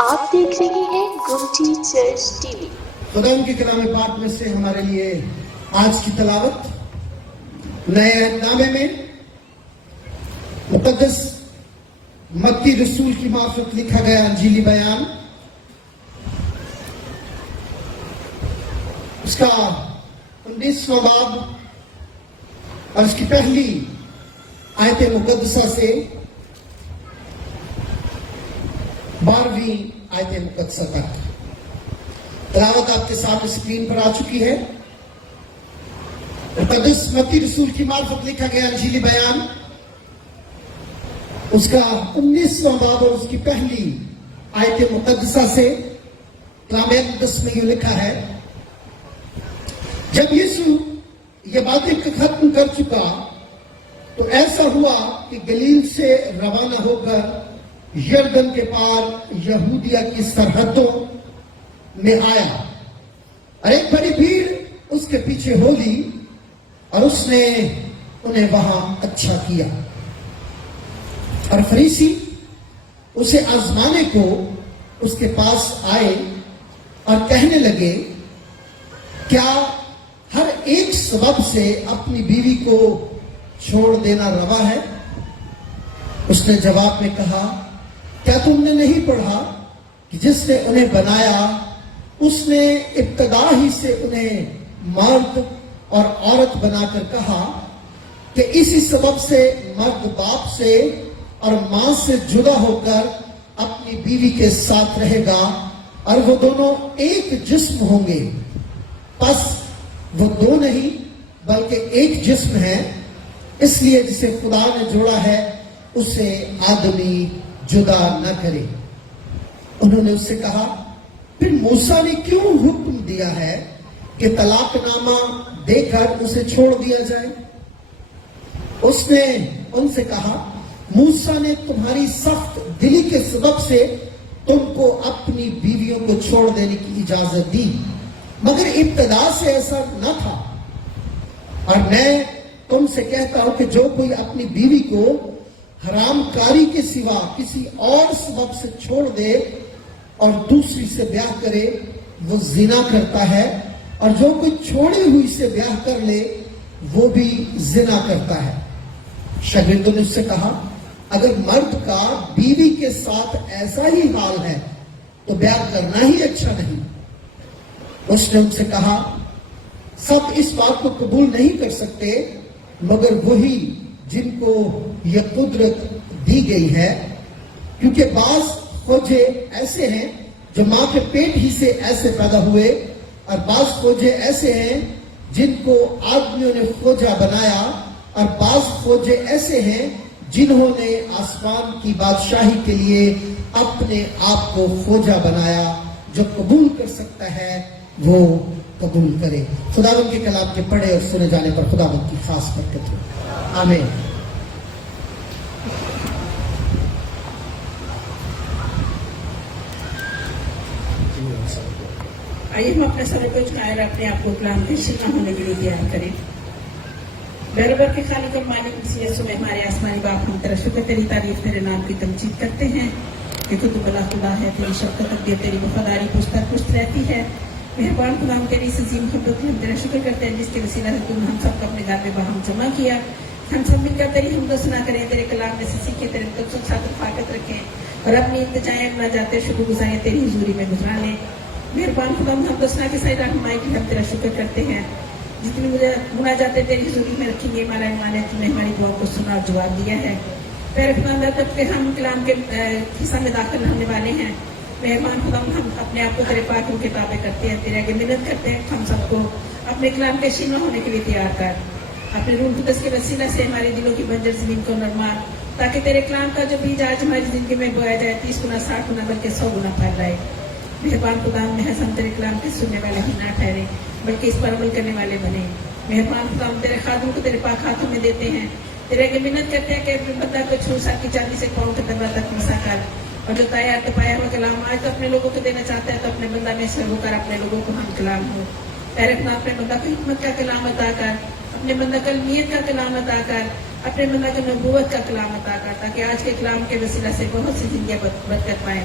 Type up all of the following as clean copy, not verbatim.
آپ دیکھ رہے ہیں گمٹی چرچ ٹی وی۔ خدا ان کے کلام پاک میں سے ہمارے لیے آج کی تلاوت نئے نامے میں مقدس متی رسول کی معرفت لکھا گیا انجیلی بیان، اس کا 19واں باب اور اس کی پہلی آیت مقدسہ سے 12ویں آیت مقدسہ تک تلاوت آپ کے سامنے اسکرین پر آ چکی ہے۔ مقدس متی رسول کی معرفت لکھا گیا انجیلی بیان، اس کا 19واں باب اور اس کی پہلی آیت مقدسہ سے کلام مقدس میں یہ لکھا ہے، جب یسوع یہ باتیں ختم کر چکا تو ایسا ہوا کہ گلیل سے روانہ ہو کر یردن کے پار یہودیہ کی سرحدوں میں آیا، اور ایک بڑی بھیڑ اس کے پیچھے ہو لی اور اس نے انہیں وہاں اچھا کیا۔ اور فریسی اسے آزمانے کو اس کے پاس آئے اور کہنے لگے، کیا ہر ایک سبب سے اپنی بیوی کو چھوڑ دینا روا ہے؟ اس نے جواب میں کہا، کیا تم نے نہیں پڑھا کہ جس نے انہیں بنایا اس نے ابتدا ہی سے انہیں مرد اور عورت بنا کر کہا کہ اسی سبب سے مرد باپ سے اور ماں سے جدا ہو کر اپنی بیوی کے ساتھ رہے گا اور وہ دونوں ایک جسم ہوں گے۔ پس وہ دو نہیں بلکہ ایک جسم ہے، اس لیے جسے خدا نے جوڑا ہے اسے آدمی جدا نہ کرے۔ انہوں نے اس سے کہا، پھر موسیٰ نے کیوں حکم دیا ہے کہ طلاق نامہ دے کر اسے چھوڑ دیا جائے؟ اس نے ان سے کہا، موسیٰ نے تمہاری سخت دلی کے سبب سے تم کو اپنی بیویوں کو چھوڑ دینے کی اجازت دی، مگر ابتدا سے ایسا نہ تھا۔ اور میں تم سے کہتا ہوں کہ جو کوئی اپنی بیوی کو حرام کاری کے سوا کسی اور سبب سے چھوڑ دے اور دوسری سے بیاہ کرے وہ زنا کرتا ہے، اور جو کوئی چھوڑی ہوئی سے بیاہ کر لے وہ بھی زنا کرتا ہے۔ شاگردوں نے اس سے کہا، اگر مرد کا بیوی کے ساتھ ایسا ہی حال ہے تو بیاہ کرنا ہی اچھا نہیں۔ اس نے ان سے کہا، سب اس بات کو قبول نہیں کر سکتے مگر وہی جن کو یہ قدرت دی گئی ہے، کیونکہ بعض خوجے ایسے ہیں جو ماں کے پیٹ ہی سے ایسے پیدا ہوئے، اور بعض خوجے ایسے ہیں جن کو آدمیوں نے خوجہ بنایا، اور بعض خوجے ایسے ہیں جنہوں نے آسمان کی بادشاہی کے لیے اپنے آپ کو خوجہ بنایا۔ جو قبول کر سکتا ہے وہ قبول کرے۔ خداوند کے کلام کے پڑھے اور سنے جانے پر خداوند کی خاص برکت ہو، آمین۔ آئیے ہم اپنے سر کو جھکائے اور اپنے آپ کو کلام کے شکنا ہونے کے لیے تیار کریں۔ بیربر کے خالق اور مالک مسیح یسوع میں ہمارے آسمانی باپ، ہم تیرا شکر، تیری تعریف، تیرے نام کی تمجید کرتے ہیں کہ تو بلا خدا ہے، تیری شفقت ابدی، تیری وفاداری پشت در پشت رہتی ہے۔ مہربان خدا، ہم تیری اس عظیم محبت میں ہم تیرا شکر کرتے ہیں جس کے وسیلہ سے تم ہم سب کو اپنے گھر میں باہم جمع کیا۔ ہم سب مل کر تیری حمد و ثنا کریں، تیرے کلام میں سے سیکھیں، تیرے قدس و ساتھ رفاقت رکھیں اور اپنی التجائیں مناجاتیں شکر گزاریں تیری حضوری میں گزاریں۔ مہربان خدا، ہم حمد و ثنا کے ساتھ رہنمائی کی ہم تیرا شکر کرتے ہیں۔ جتنی مناجاتیں تیری حضوری میں رکھیں گے، ہمارا ایمان ہے تم نے ہماری دعا کو سنا اور جواب دیا ہے۔ پیر خدا تب کہ ہم کلام کے حصہ میں داخل ہونے والے ہیں، مہربان خدا ہم اپنے آپ کو تیرے پاک روح کے تابع کرتے ہیں، تیرے آگے منت کرتے ہیں، ہم سب کو اپنے کلام کے شیما ہونے کے لیے تیار کر۔ اپنے روح القدس کے وسیلہ سے ہمارے دلوں کی بنجر زمین کو نرما، تاکہ تیرے کلام کا جو بیج آج ہماری زندگی میں بویا جائے 30 گنا 60 گنا بلکہ 100 گنا پھیل جائے۔ مہربان خدا، محض ہم تیرے کلام کے سننے والے ہی نہ ٹھہرے بلکہ اس پر عمل کرنے والے بنے۔ مہربان خدا، ہم تیرے خادم کو تیرے پاک ہاتھوں میں دیتے ہیں، تیرے آگے منت کرتے ہیں کہ اپنے بندہ کو چھو سا کی چاندی سے پاؤں کے دربار تک مسا کر، اور جو تیار پایا ہوا کلام آج تو اپنے لوگوں کو دینا چاہتا ہے تو اپنے بندہ میں سے ہو کر اپنے لوگوں کو ہم کلام ہو۔ اے رب، اپنے بندہ کو حکمت کا کلام عطا کر، اپنے بندہ کو نیت کا کلام عطا کر، اپنے بندہ کو نبوت کا کلام عطا کر، تاکہ آج کے کلام کے وسیلہ سے بہت سی زندگیاں برکت پائیں۔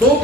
2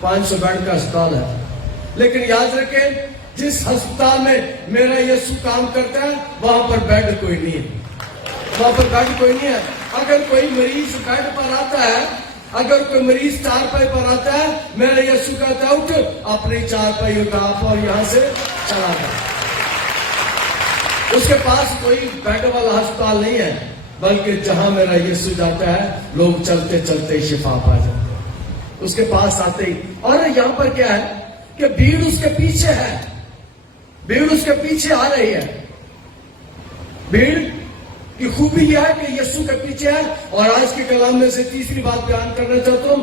500 بیڈ کا اسپتال ہے، لیکن یاد رکھیں جس ہسپتال میں میرا یسوع کام کرتا ہے وہاں پر بیڈ کوئی نہیں ہے، وہاں پر بیڈ کوئی نہیں ہے۔ اگر کوئی مریض بیڈ پر آتا ہے، اگر کوئی مریض چارپائی پر آتا ہے، میرا یسوع کہتا ہے اٹھ اپنی چارپائی اٹھا اور یہاں سے چلا جا۔ اس کے پاس کوئی بیڈ والا ہسپتال نہیں ہے، بلکہ جہاں میرا یسوع جاتا ہے لوگ چلتے چلتے شفا پا جاتے ہیں اس کے پاس آتے ہی۔ اور یہاں پر کیا ہے کہ بھیڑ اس کے پیچھے ہے، بھیڑ اس کے پیچھے آ رہی ہے۔ بھیڑ کی خوبی یہ ہے کہ یسوع کے پیچھے ہے۔ اور آج کے کلام میں سے تیسری بات بیان کرنا چاہتا ہوں،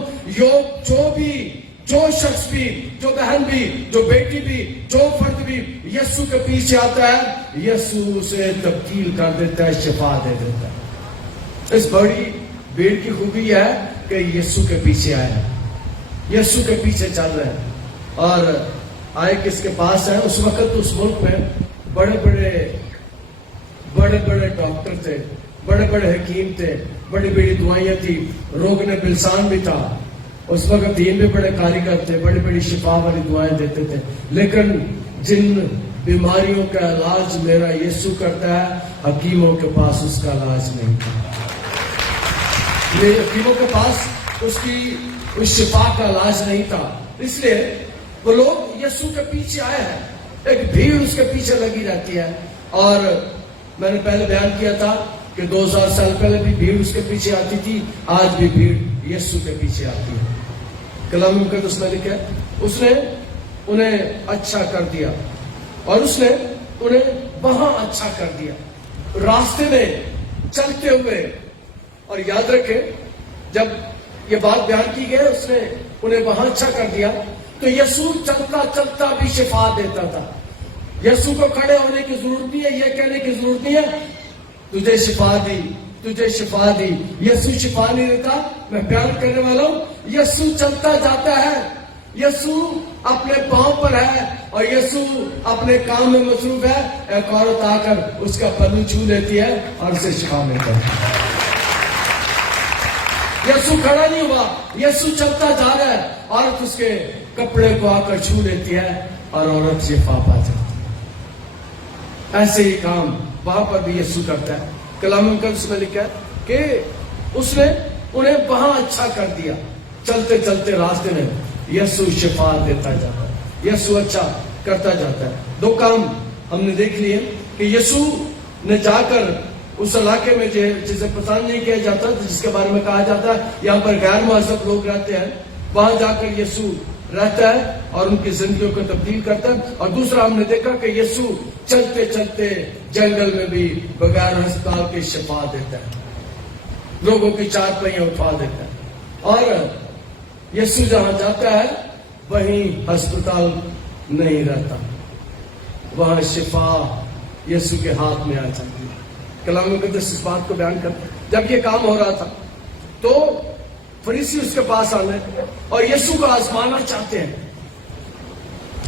جو شخص بھی، جو بہن بھی، جو بیٹی بھی، جو فرد بھی یسوع کے پیچھے آتا ہے، یسوع اسے تبدیل کر دیتا ہے، شفا دے دیتا ہے۔ اس بڑی بھیڑ کی خوبی یہ ہے کہ یسوع کے پیچھے آیا ہے، یسوع کے پیچھے چل رہے ہیں۔ اور آئے کس کے پاس ہے؟ اس وقت اس ملک میں بڑے بڑے ڈاکٹر تھے، بڑے بڑے حکیم تھے، بڑی بڑی دوائیاں تھی، روگن بلسان بھی تھا، اس وقت دین بھی بڑے کاریگر تھے، بڑی بڑی شفا والی دعائیں دیتے تھے، لیکن جن بیماریوں کا علاج میرا یسوع کرتا ہے، حکیموں کے پاس اس کا علاج نہیں تھا۔ یہ حکیموں کے پاس اس شفا کا علاج نہیں تھا، اس لیے وہ لوگ یسوع کے پیچھے آئے ہیں، ایک بھیڑ اس کے پیچھے لگی رہتی ہے۔ اور میں نے پہلے بیان کیا تھا کہ 2000 سال پہلے بھی بھیڑ اس کے پیچھے آتی تھی، آج بھی بھیڑ یسوع کے پیچھے آتی ہے۔ کلام مقدس میں لکھا ہے اس نے انہیں اچھا کر دیا، اور اس نے انہیں وہاں اچھا کر دیا، راستے میں چلتے ہوئے۔ اور یاد رکھیں جب یہ بات بیان کی گئی اس نے انہیں وہاں اچھا کر دیا، تو یسوع چلتا چلتا بھی شفا دیتا تھا۔ یسوع کو کھڑے ہونے کی ضرورت نہیں ہے، یہ کہنے کی ضرورت نہیں ہے تجھے شفا دی، تجھے شفا دی۔ یسوع شفا نہیں دیتا، میں بیان کرنے والا ہوں، یسوع چلتا جاتا ہے، یسوع اپنے پاؤں پر ہے، اور یسوع اپنے کام میں مصروف ہے۔ ایک عورت آ کر اس کا پلو چھو لیتی ہے اور اسے شفا ملتا ہے۔ یسوع کھڑا نہیں ہوا، یسوع چلتا جا رہا ہے، عورت اس کے کپڑے کو آ کر چھو لیتی ہے اور عورت شفا پا جاتی ہے۔ ایسے ہی کام وہاں پر بھی یسوع کرتا ہے۔ کلام مقدس میں لکھا ہے کہ اس نے انہیں وہاں اچھا کر دیا، چلتے چلتے راستے میں یسوع شفا دیتا جاتا ہے، یسوع اچھا کرتا جاتا ہے۔ دو کام ہم نے دیکھ لیے کہ یسوع نے جا کر اس علاقے میں جسے پسند نہیں کیا جاتا، جس کے بارے میں کہا جاتا ہے یہاں پر غیر مہذب لوگ رہتے ہیں، وہاں جا کر یسوع رہتا ہے اور ان کی زندگیوں کو تبدیل کرتا ہے۔ اور دوسرا ہم نے دیکھا کہ یسوع چلتے چلتے جنگل میں بھی بغیر ہسپتال کے شفا دیتا ہے، لوگوں کی چارپائیاں اٹھا دیتا ہے۔ اور یسوع جہاں جاتا ہے وہیں ہسپتال نہیں رہتا، وہاں شفا یسوع کے ہاتھ میں آ جاتی ہے۔ کلام مقدس اس بات کو بیان کرتا ہے، جب یہ کام ہو رہا تھا تو فریسی اس کے پاس آنے اور یسوع کو آزمانا چاہتے ہیں،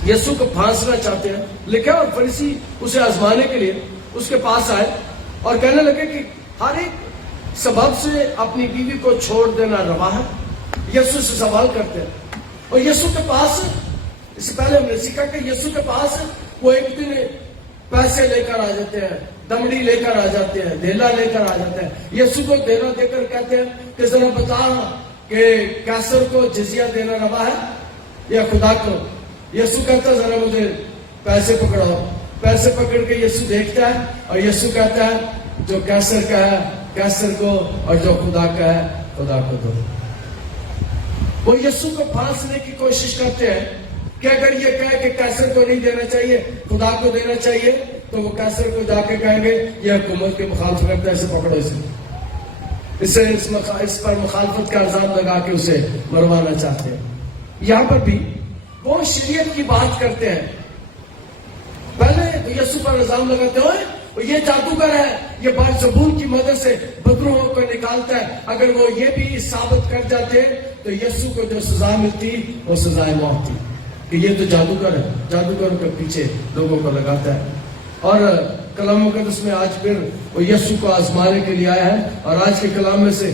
یسوع کو پھانسنا چاہتے ہیں، لکھا اور فریسی اسے آزمانے کے لیے اس کے پاس آئے اور کہنے لگے کہ ہر ایک سبب سے اپنی بیوی کو چھوڑ دینا روا ہے۔ یسوع سے سوال کرتے ہیں، اور یسوع کے پاس اس سے پہلے ہم نے سیکھا کہ یسوع کے پاس وہ ایک دن پیسے لے کر آ جاتے ہیں، دمڑی لے کر آ جاتے ہیں، دھیلا لے کر آ جاتے ہیں۔ یسوع کو دھیلا دے کر کہتے ہیں کہ ذرا بتا کہ کیسر کو جزیہ دینا روا ہے یا خدا کو؟ یسوع کہتا ہے ذرا مجھے پیسے پکڑاؤ۔ پیسے پکڑ کے یسوع دیکھتا ہے اور یسوع کہتا ہے جو کیسر کا ہے کیسر کو، اور جو خدا کا ہے خدا کو دو۔ وہ یسوع کو پھانسنے کی کوشش کرتے ہیں کہ اگر یہ کہے کہ کیسر کو نہیں دینا چاہیے خدا کو دینا چاہیے، تو وہ کیسر کو جا کے کہیں گے یہ حکومت کے مخالفت کرتا ہے، اسے پکڑو، اسے اس پر مخالفت کا الزام لگا کے اسے مروانا چاہتے ہیں۔ یہاں پر بھی وہ شریعت کی بات کرتے ہیں، پہلے یسوع پر الزام لگاتے ہوئے یہ جادوگر ہے، یہ بال-زبون کی مدد سے بدروحوں کو نکالتا ہے۔ اگر وہ یہ بھی ثابت کر جاتے تو یسوع کو جو سزا ملتی وہ سزائے موت تھی، کہ یہ تو جادوگر ہے، جادوگروں کے پیچھے لوگوں کو لگاتا ہے۔ اور کلام مقدس میں آج پھر وہ یسوع کو آزمانے کے لیے آیا ہے، اور آج کے کلام میں سے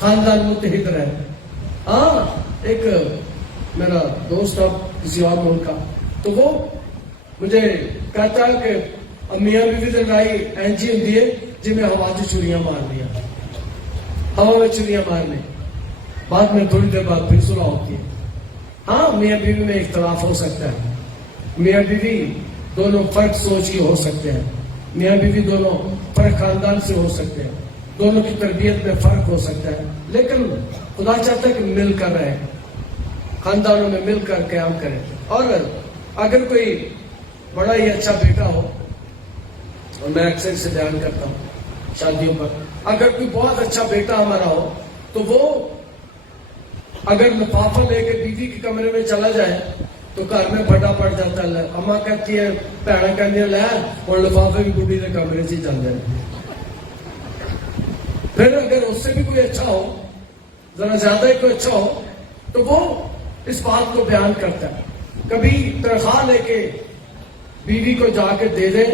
خاندان متحد رہے. ہاں ایک میرا دوست اب کسی اور ملک کا, تو وہ مجھے کہتا ہے کہ میاں بیوی کی لڑائی اینجی ہوں جی میں ہوا سے چڑیاں مار دیا, ہوا میں چڑیاں مارنے, بعد میں تھوڑی دیر بعد پھر صلح ہوتی ہے. ہاں میاں بیوی میں اختلاف ہو سکتا ہے, میاں بیوی دونوں فرق سوچ کے ہو سکتے ہیں, میاں بیوی دونوں فرق خاندان سے ہو سکتے ہیں, دونوں کی تربیت میں فرق ہو سکتا ہے, لیکن خدا چاہتا ہے کہ مل کر رہے, خاندانوں میں مل کر قیام کریں. اور اگر کوئی بڑا ہی اچھا بیٹا ہو, اور میں اکثر سے بیان کرتا ہوں شادیوں پر, اگر کوئی بہت اچھا بیٹا ہمارا ہو تو وہ اگر لفافہ لے کے بیوی کے کمرے میں چلا جائے تو گھر میں پھٹا پڑ جاتا ہے. اماں کہتی ہے, بھیڑا کہتی ہے لے, اور لفافے بھی بوڑھی کے کمرے سے چل جائے. پھر اگر اس سے بھی کوئی اچھا ہو, ذرا زیادہ ہی کوئی اچھا ہو, تو وہ اس بات کو بیان کرتا ہے. کبھی تنخواہ لے کے بیوی کو جا کے دے دے,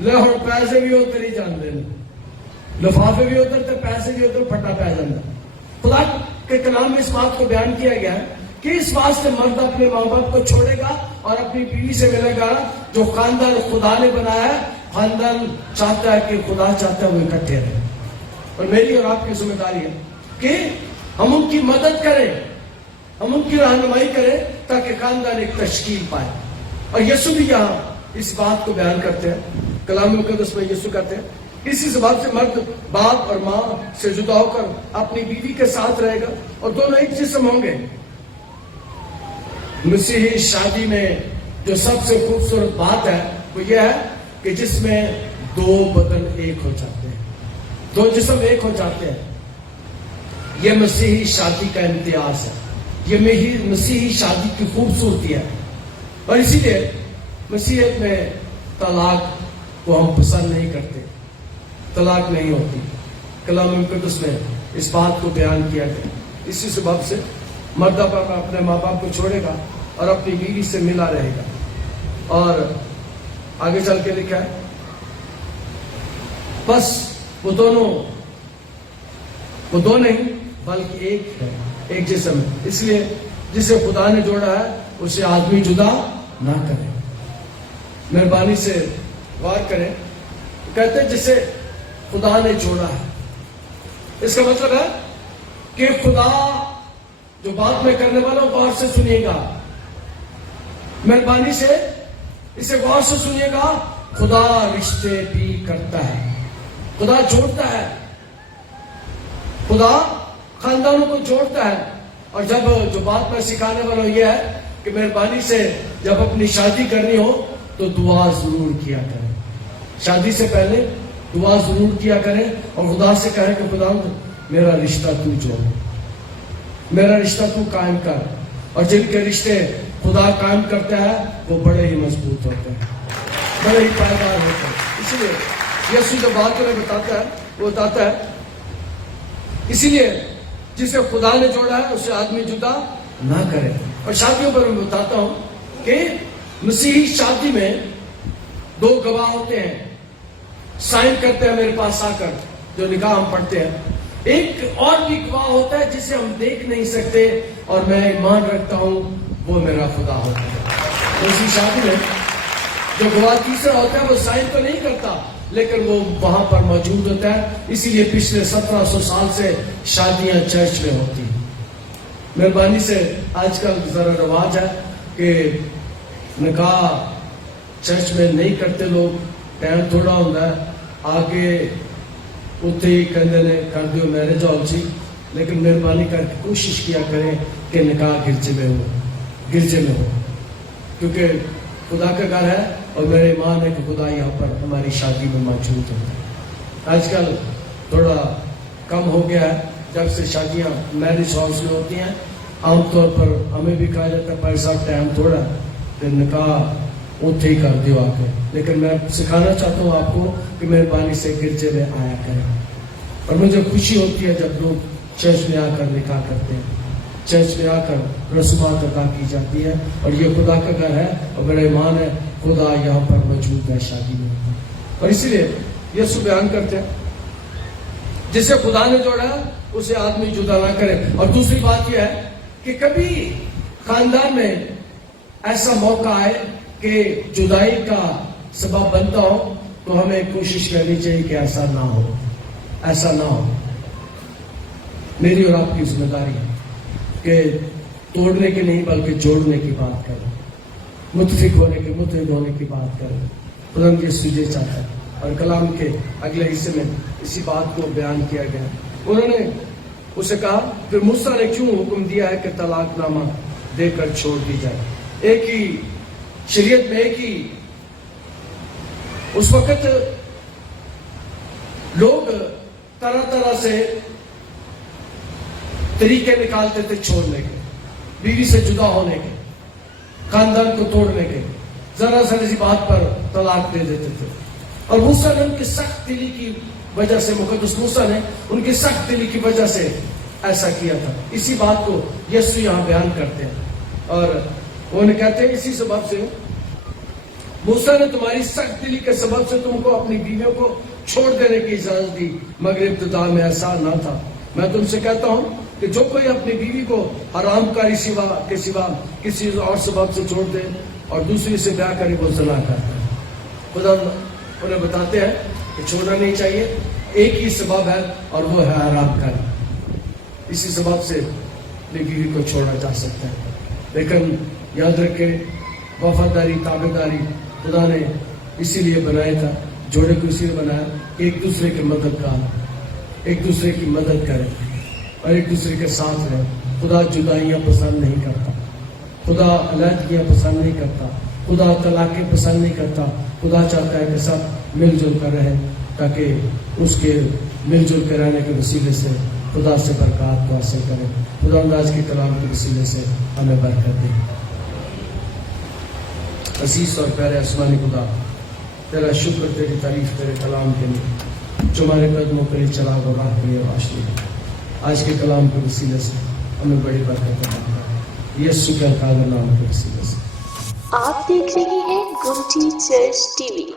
لے اور پیسے بھی اتر ہی جان دے, لفافے بھی اترتے, پیسے بھی اتر, پھٹا پہ جانا. خدا کے کلام میں اس بات کو بیان کیا گیا ہے کہ اس واسطے مرد اپنے ماں باپ کو چھوڑے گا اور اپنی بیوی سے ملے گا. جو خاندان خدا نے بنایا ہے, خاندان چاہتا ہے کہ خدا چاہتا ہے وہ اکٹھے رہیں, اور میری اور آپ کی ذمہ داری ہے کہ ہم ان کی مدد کریں, ہم ان کی رہنمائی کریں تاکہ خاندان ایک تشکیل پائے. اور یسوع بھی یہاں اس بات کو بیان کرتے ہیں, کلام مقدس میں یسوع کہتے ہیں اسی سبب سے مرد باپ اور ماں سے جدا ہو کر اپنی بیوی کے ساتھ رہے گا اور دونوں ایک جسم ہوں گے. مسیحی شادی میں جو سب سے خوبصورت بات ہے وہ یہ ہے کہ جس میں دو بدن ایک ہو جاتے ہیں, دو جسم ایک ہو جاتے ہیں. یہ مسیحی شادی کا امتیاز ہے, یہ مسیحی شادی کی خوبصورتی ہے. اور اسی لیے مسیحیت میں طلاق کو ہم پسند نہیں کرتے, طلاق نہیں ہوتی. کلام مقدس میں اس بات کو بیان کیا گیا. اسی سبب سے مرد اپنے ماں باپ کو چھوڑے گا اور اپنی بیوی سے ملا رہے گا. اور آگے چل کے لکھا ہے بس وہ دو نہیں بلکہ ایک ہے, ایک جسم ہے. اس لیے جسے خدا نے جوڑا ہے اسے آدمی جدا نہ کرے. مہربانی سے غور کریں, کہتے ہیں جسے خدا نے جوڑا ہے, اس کا مطلب ہے کہ خدا جو بات میں کرنے والا ہوں غور سے سنیے گا, مہربانی سے اسے غور سے سنیے گا. خدا رشتے بھی کرتا ہے, خدا جوڑتا ہے, خدا خاندانوں کو جوڑتا ہے. اور جب جو بات میں سکھانے والا ہوں یہ ہے کہ مہربانی سے جب اپنی شادی کرنی ہو تو دعا ضرور کیا کریں, شادی سے پہلے دعا ضرور کیا کریں اور خدا سے کہیں کہ خدا میرا رشتہ تو جوڑ, میرا رشتہ تو قائم کر. اور جن کے رشتے خدا قائم کرتا ہے وہ بڑے ہی مضبوط ہوتے ہیں, بڑے ہی پائیدار ہوتے ہیں. اسی لیے یسوع جو بات میں بتاتا ہے وہ بتاتا ہے اسی لیے جسے خدا نے جوڑا ہے اسے آدمی جدا نہ کرے. اور شادیوں پر میں بتاتا ہوں کہ مسیحی شادی میں دو گواہ ہوتے ہیں, سائن کرتے ہیں میرے پاس آ کر, جو نکاح ہم پڑھتے ہیں. ایک اور بھی گواہ ہوتا ہے جسے ہم دیکھ نہیں سکتے اور میں ایمان رکھتا ہوں وہ میرا خدا ہوتا ہے. اسی شادی میں جو گواہ تیسرا ہوتا ہے وہ سائن تو نہیں کرتا لیکن وہ وہاں پر موجود ہوتا ہے. اسی لیے پچھلے 1700 سال سے شادیاں چرچ میں ہوتی ہیں. مہربانی سے آج کل ذرا رواج ہے کہ نکاح چرچ میں نہیں کرتے لوگ, ٹائم تھوڑا ہوتا ہے, آگے اتنے ہی کہنے کر دیو میرج ہال سی. لیکن مہربانی کر کے کوشش کیا کریں کہ نکاح گرجے میں ہو, کیونکہ خدا کا گھر ہے اور میرے ایمان ہے کہ خدا یہاں پر ہماری شادی میں موجود ہوتا ہے. آج کل تھوڑا کم ہو گیا ہے جب سے شادیاں میرج ہالس میں ہوتی ہیں. عام طور پر ہمیں بھی کہا جاتا ہے بھائی صاحب ٹائم تھوڑا ہے کہ نکاح اتنے ہی کر دیو آ کے. لیکن میں سکھانا چاہتا ہوں آپ کو کہ مہربانی سے گرجے میں آیا کریں. اور مجھے خوشی ہوتی ہے جب لوگ چرچ میں آ کر نکاح کرتے ہیں, چرچ میں آ کر رسومات ادا کی جاتی ہے. اور یہ خدا کا گھر ہے اور میرا ایمان ہے خدا یہاں پر موجود ہے شادی میں. اور اسی لیے یسوع بیان کرتے ہیں جسے خدا نے جوڑا ہے اسے آدمی جدا نہ کرے. اور دوسری بات یہ ہے کہ کبھی خاندان میں ایسا موقع آئے کہ جدائی کا سبب بنتا ہو تو ہمیں کوشش کرنی چاہیے کہ ایسا نہ ہو. ایسا نہ ہو. میری اور آپ کی ذمہ داری ہے کہ توڑنے کی نہیں بلکہ جوڑنے کی بات کریں, متفق ہونے کی, متحد ہونے کی بات کریں. خدا یہ سجے چاہتا ہے. اور کلام کے اگلے حصے میں اسی بات کو بیان کیا گیا. انہوں نے اسے کہا پھر موسیٰ نے کیوں حکم دیا ہے کہ طلاق نامہ دے کر چھوڑ دی جائے. ایک ہی شریعت میں ایک ہی اس وقت لوگ طرح طرح سے طریقے نکالتے تھے چھوڑنے کے, بیوی سے جدا ہونے کے, خاندان کو توڑنے کے. ذرا ذرا سی بات پر طلاق دے دیتے تھے. اور موسیٰ نے ان کی سخت دلی کی وجہ سے, مقدس موسیٰ نے ان کی سخت دلی کی وجہ سے ایسا کیا تھا. اسی بات کو یسوع یہاں بیان کرتے ہیں اور انہوں کہتے ہیں اسی سبب سے موسیٰ نے تمہاری سخت دلی کے سبب سے تم کو اپنی بیویوں کو چھوڑ دینے کی اجازت دی, مگر ابتدا میں ایسا نہ تھا. میں تم سے کہتا ہوں کہ جو کوئی اپنی بیوی کو حرام کاری کے سوا کسی اور سبب سے چھوڑ دے اور دوسری سے بیاہ کرے وہ زنا کرتا ہے. خدا انہیں بتاتے ہیں کہ چھوڑنا نہیں چاہیے, ایک ہی سبب ہے اور وہ ہے حرام کاری. اسی سبب سے اپنی بیوی کو چھوڑا جا سکتا ہے. لیکن یاد رکھیں وفاداری, تابعداری خدا نے اسی لیے بنایا تھا, جوڑے کو اسی لیے بنایا کہ ایک دوسرے کی مدد کا, ایک دوسرے کی مدد کرے اور ایک دوسرے کے ساتھ رہے. خدا جدائیاں پسند نہیں کرتا, خدا علیحدگیاں پسند نہیں کرتا, خدا طلاقیں پسند نہیں کرتا. خدا چاہتا ہے کہ سب مل جل کر رہیں تاکہ اس کے مل جل کے رہنے کے وسیلے سے خدا سے برکات کو حاصل کریں. خدا انداز کے کلام کے وسیلے سے ہمیں برکت دے. عزیز اور پیارے آسمانی خدا, تیرا شکر, تیری تعریف تیرے کلام کے لیے جو ہمارے قدموں کے لیے چلا وہ راہ کے لیے روشنی ہے. آج کے کلام کے وسیلے سے ہمیں بڑی برکت عطا کر, یسوع کے القادر نام کے وسیلے سے. آپ دیکھ رہے ہیں گومٹی چرچ ٹی وی.